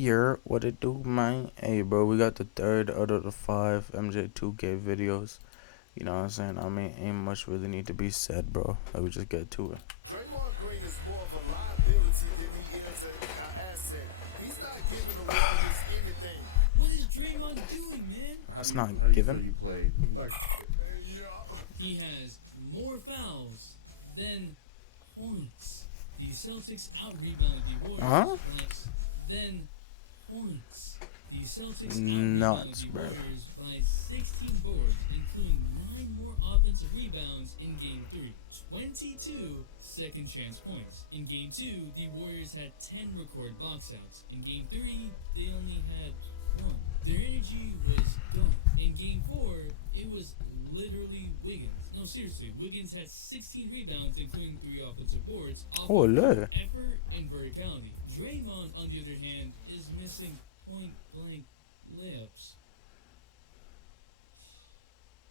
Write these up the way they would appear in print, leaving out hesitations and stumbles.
What it do, man? Hey, bro, we got the third out of the 5 MJ2K videos. You know what I'm saying? I mean, ain't much really need to be said, bro. Let me just get to it. Draymond Green is more of a liability than he is an asset. He's not giving the Warriors anything. What is Draymond doing, man? That's not How do you given. feel you played? Like, He has more fouls than Hornets. The Celtics out-rebounded the Warriors Huh? less than Hornets. The Celtics Nuts, out-rebounded the bro. Warriors by 16 boards, including 9 more offensive rebounds in Game 3. 22 second chance points. In Game 2, the Warriors had 10 recorded box outs. In Game 3, they only had 1. Their energy was gone. In Game 4, it was literally Wiggins. No, seriously, Wiggins had 16 rebounds, including 3 offensive boards, off Oh, of look. effort and verticality. Draymond, on the other hand, is missing point-blank layups.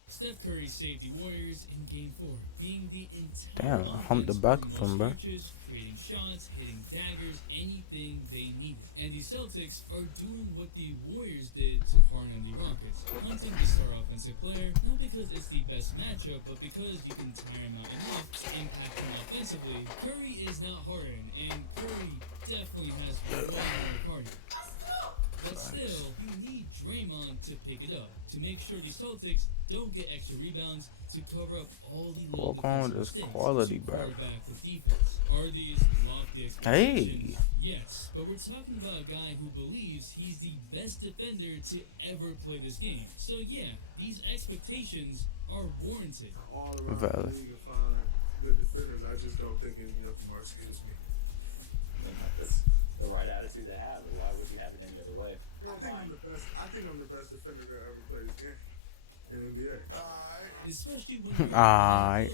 Steph Curry saved the Warriors in Game 4, being the entire Damn, hump the offense back with of him, most bro. switches, creating shots, hitting daggers, anything they needed. And the Celtics are doing what the Warriors did to Harden and the Rockets, hunting the star offensive player, not because it's the best matchup, but because you can tire him out enough to impact him offensively. Curry is not Harden, and Curry definitely has way more cardio. But still, you need Draymond to pick it up, to make sure the Celtics don't get extra rebounds, to cover up all the low Walk on defensive this mistakes, quality, to bro. quarterback with defense. Are these lofty Hey. expectations? Yes, but we're talking about a guy who believes he's the best defender to ever play this game. So yeah, these expectations are warranted. All around Valid. the league and find good defenders. I just don't think any of them are as good as me. That's the right attitude to have. Why would you have it any other way? I think I'm the best. I think I'm the best defender to ever play this game in NBA. Especially when you're Aight.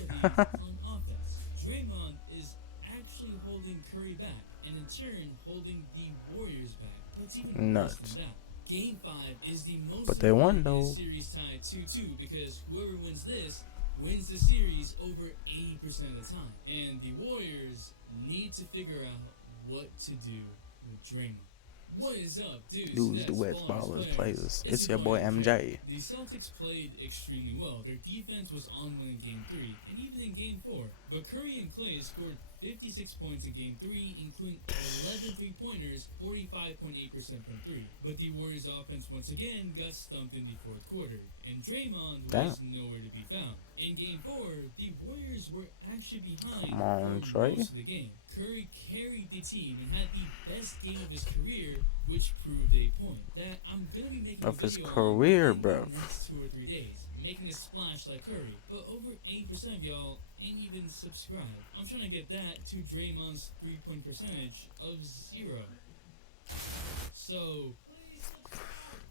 on offense. Draymond is actually holding Curry back, and in turn holding the Warriors back. That's even worse Nuts. than that. Game 5 is the most But they won, important though. series tied 2-2 because whoever wins this wins the series over 80% of the time. And the Warriors need to figure out what to do with Draymond. What is up, dudes? Dudes, the West Ballers Players. It's your boy MJ. The Celtics played extremely well. Their defense was on one in Game 3, and even in Game 4. But Curry and Clay scored 56 points in Game 3, including 11 three-pointers, 45.8% from 3. But the Warriors' offense once again got stumped in the fourth quarter, and Draymond was nowhere to be found. In Game 4, the Warriors were actually behind Come on, for Trey. most of the game. Curry carried the team and had the best game of his career, which proved a point that I'm gonna be making Of a his video on career, in the bro. next 2 or 3 days, making a splash like Curry. But over 80% of y'all ain't even subscribed. I'm trying to get that to Draymond's 3-point percentage of 0. So,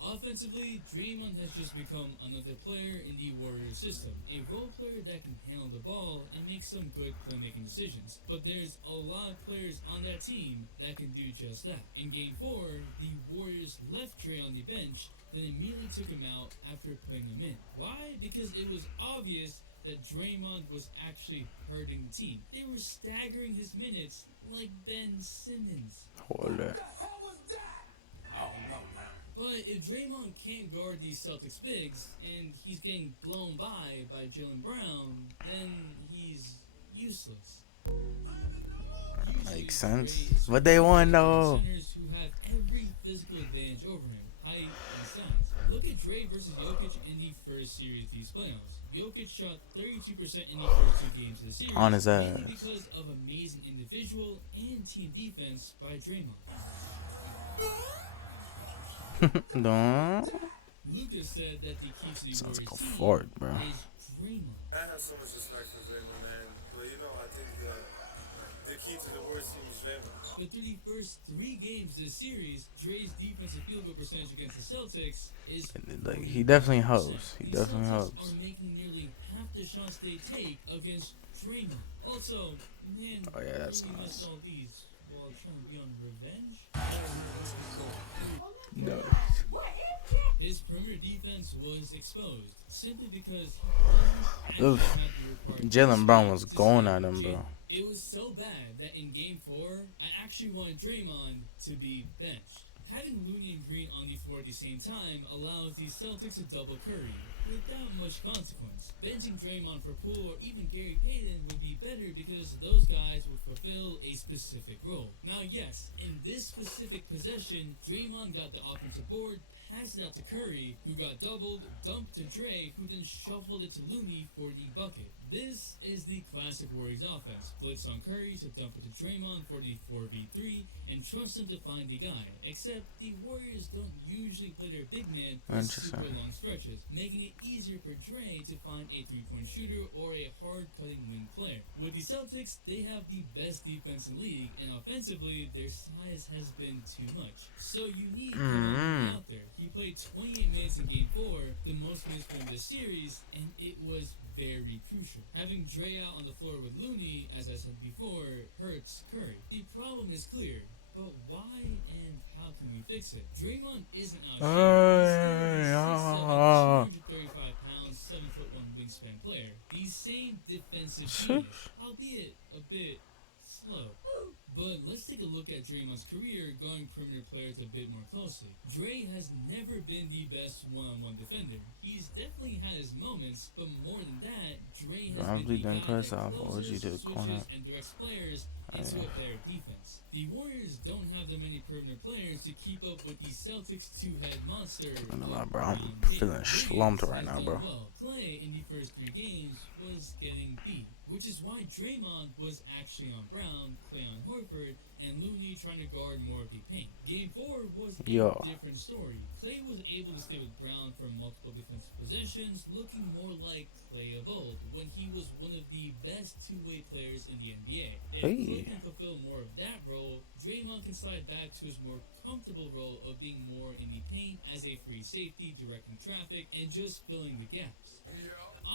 offensively, Draymond has just become another player in the Warriors system, a role player that can handle the ball and make some good playmaking decisions. But there's a lot of players on that team that can do just that. In Game 4, the Warriors left Dre on the bench, then immediately took him out after putting him in. Why? Because it was obvious that Draymond was actually hurting the team. They were staggering his minutes like Ben Simmons. Hold that. But if Draymond can't guard these Celtics bigs, and he's getting blown by Jaylen Brown, then he's useless. Makes sense. But they won, though. Centers who have every physical advantage over him, height and size. Look at Dre versus Jokic in the first series of these playoffs. Jokic shot 32% in the first 2 games of the series, On his mainly ass. because of amazing individual and team defense by Draymond. Don't. Lucas said that the key to the Sounds like a Warriors team fort, bro. is Draymond. I have so much respect for Draymond, man. But I think the key to the Warriors team is Draymond. But through the first 3 games this series, Dre's defensive field goal percentage against the Celtics is Like, he definitely helps. He The definitely Celtics helps. are making nearly half the shots they take against Draymond. Also, man, Oh, yeah, that's really nice. missed all these while trying to be on revenge. No. His perimeter defense was exposed simply because he Oof. doesn't actually have the required Jaylen Brown was to going stay at him, Jaylen. bro. It was so bad that in Game 4, I actually wanted Draymond to be benched. Having Looney and Green on the floor at the same time allows the Celtics to double Curry without much consequence. Benching Draymond for Poole or even Gary Payton would be better because those guys would fulfill a specific role. Now yes, in this specific possession, Draymond got the offensive board, passed it out to Curry, who got doubled, dumped to Dre, who then shuffled it to Looney for the bucket. This is the classic Warriors offense. Blitz on Curry to dump it to Draymond for the 4v3 and trust him to find the guy. Except the Warriors don't usually play their big man for super long stretches, making it easier for Dre to find a three-point shooter or a hard-cutting wing player. With the Celtics, they have the best defense in the league, and offensively, their size has been too much. So you need Kevin out there. He played 28 minutes in Game 4, the most minutes for him this series, and it was very crucial. Having Dre out on the floor with Looney, as I said before, hurts Curry. The problem is clear, but why and how can we fix it? Draymond isn't out of shape. He's 235 pounds, 7'1" wingspan player. The same defensive genius, albeit a bit slow. But let's take a look at Draymond's career guarding perimeter players a bit more closely. Dre has never been the best one-on-one defender. He's definitely had his moments, but more than that, Dre has been the guy that closes, switches, and directs players into a better defense. The Warriors don't have that many perimeter players to keep up with the Celtics' two-head monster. Bro, I'm feeling slumped right now, bro. Clay in the first 3 games was getting beat, which is why Draymond was actually on Brown, Clay on Horford, and Looney trying to guard more of the paint. Game 4 was a different story. Clay was able to stay with Brown for multiple defensive possessions, looking more like Clay of old, when he was one of the best two-way players in the NBA. If Clay can fulfill more of that role, Draymond can slide back to his more comfortable role of being more in the paint as a free safety, directing traffic, and just filling the gaps.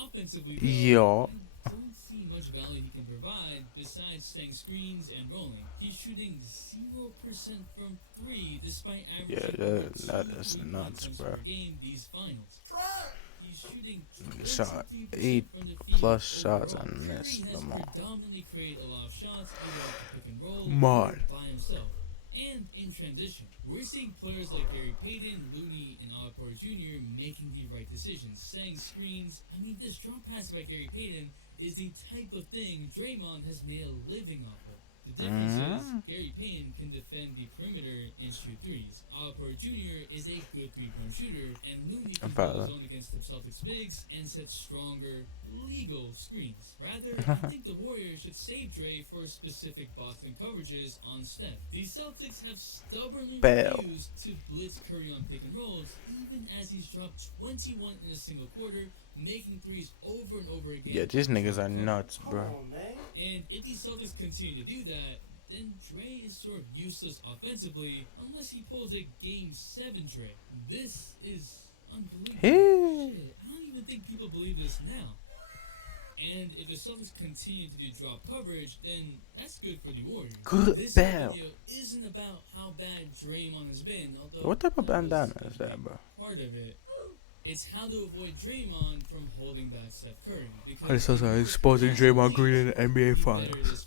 Offensively, though, I don't see much value he can provide besides setting screens and rolling. He's shooting 0% from 3 despite averaging that is nuts, bro. per game these finals. He's shooting shot 8+ shots and missed them all. Predominantly created a lot of shots either off the pick and roll Mod. or by himself. And in transition, we're seeing players like Gary Payton, Looney, and Otto Porter Jr. making the right decisions, setting screens. I mean, this drop pass by Gary Payton is the type of thing Draymond has made a living off of. The difference is Gary Payton can defend the perimeter and shoot threes. Otto Porter Jr. is a good three-point shooter, and Looney can hold his own against the Celtics bigs and set stronger, legal screens. Rather, I think the Warriors should save Dre for specific Boston coverages on Steph. The Celtics have stubbornly refused to blitz Curry on pick and rolls, even as he's dropped 21 in a single quarter, making threes over and over again. Yeah, these niggas are nuts, bro. And if the Celtics continue to do that, then Dre is sort of useless offensively unless he pulls a Game 7 Dre. This is unbelievable. Shit, I don't even think people believe this now. And if the Celtics continue to do drop coverage, then that's good for the Warriors. This video isn't about how bad Draymond has been, although what type of bandana is that, bro? Part of it. It's how to avoid Draymond from holding back Steph Curry. Because I was exposing Draymond Green in the NBA Finals.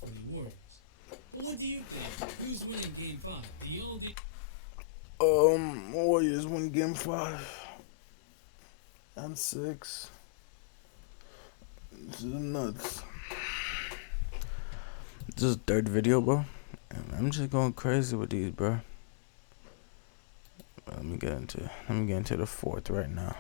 But what do you think? Who's winning Game 5? The old Warriors win Game 5. I'm 6. This is nuts. This is the 3rd video, bro. I'm just going crazy with these, bro. Let me get into the 4th right now.